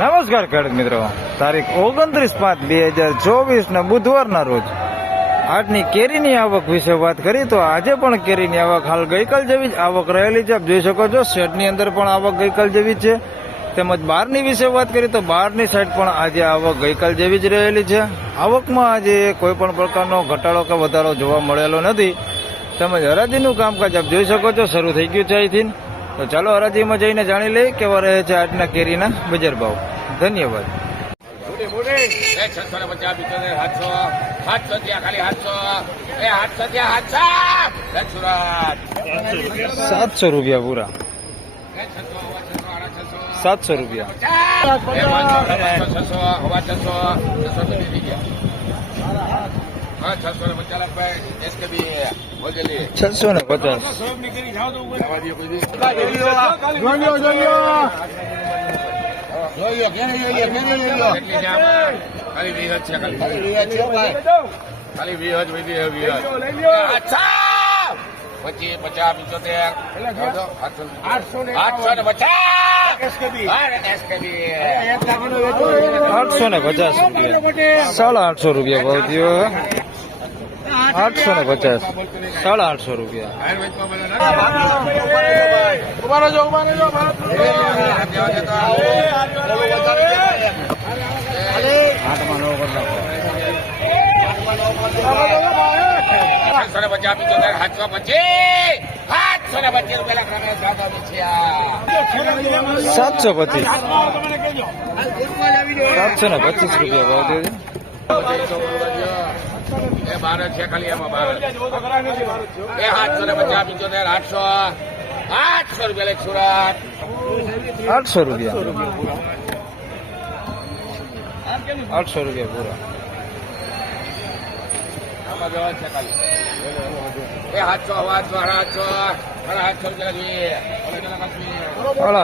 નમસ્કાર ખેડૂત મિત્રો, તારીખ 29/5/2024 ના બુધવારના રોજ આજની કેરીની આવક વિશે વાત કરી તો આજે પણ કેરીની આવક હાલ ગઈકાલ જેવી જ આવક રહેલી છે. આપ જોઈ શકો છો શેડની અંદર પણ આવક ગઈકાલ જેવી જ છે. તેમજ બહારની વિશે વાત કરી તો બહારની સાઈડ પણ આજે આવક ગઈકાલ જેવી જ રહેલી છે. આવકમાં આજે કોઈ પણ પ્રકારનો ઘટાડો કે વધારો જોવા મળેલો નથી. તેમજ હરાજીનું કામકાજ આપ જોઈ શકો છો શરૂ થઈ ગયું છે અહીંથી. તો ચાલો હરાજીમાં જઈને જાણી લઈએ કેવા રહે છે આજના કેરીના બજાર ભાવ. ધન્યવાદ. ₹700 પૂરા, ₹700. ₹850 ભાવ થયો. 850, ₹850. ₹725, ₹725 ભાવ થયો. ₹800, ₹800 પૂરા.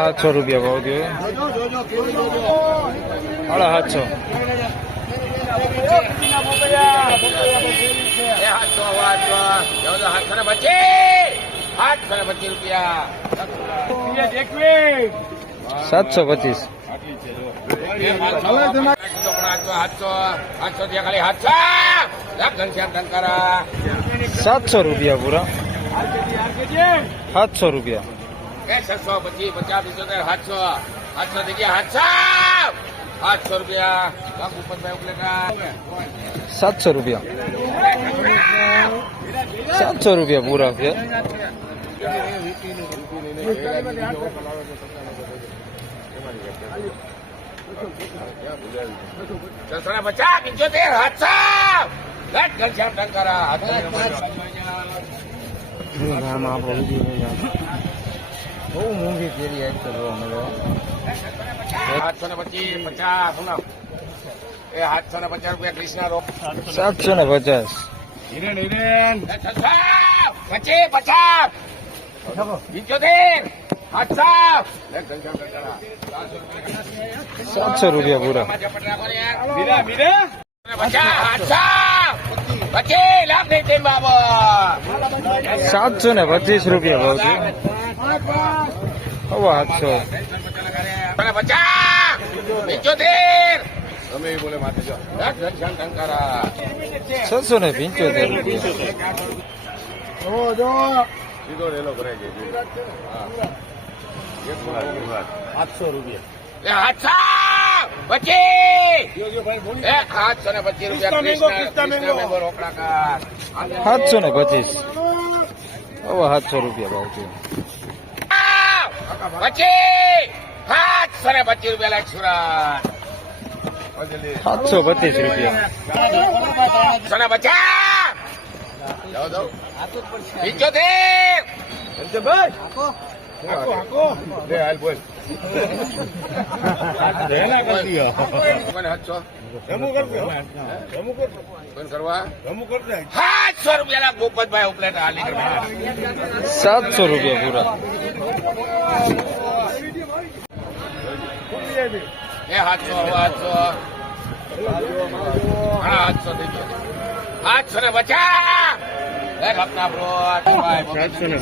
₹750 ભાવ થયો. 750. ₹725. ₹700 પૂરા. ₹700. 700 ₹700 પૂરા છે. બહુ મોંઘી કેરી આજ તો જોવા મળે. 750 રૂપિયા કૃષ્ણા રોપ. 750. હિરેન 50 ₹700 પૂરા. 725 ભાવ છે. હવે 725 ભાવ છે. 700 પૂરા.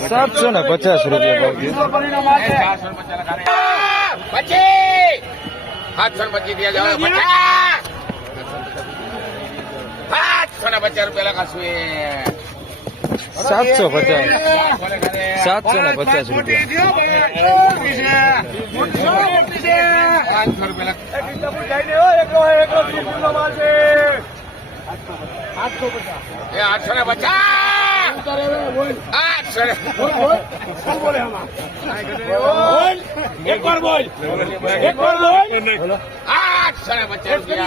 750 રૂપિયા ભાવ. 725 दिया जाओ 50 750 रुपया लगा सुए 750 750 રૂપિયા 500 रुपया लगा 850 એક વાર બોલ 850 रुपया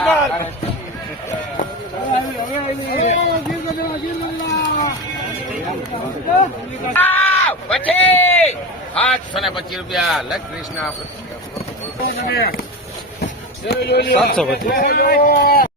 પછી 825 રૂપિયા લખ કૃષ્ણ 750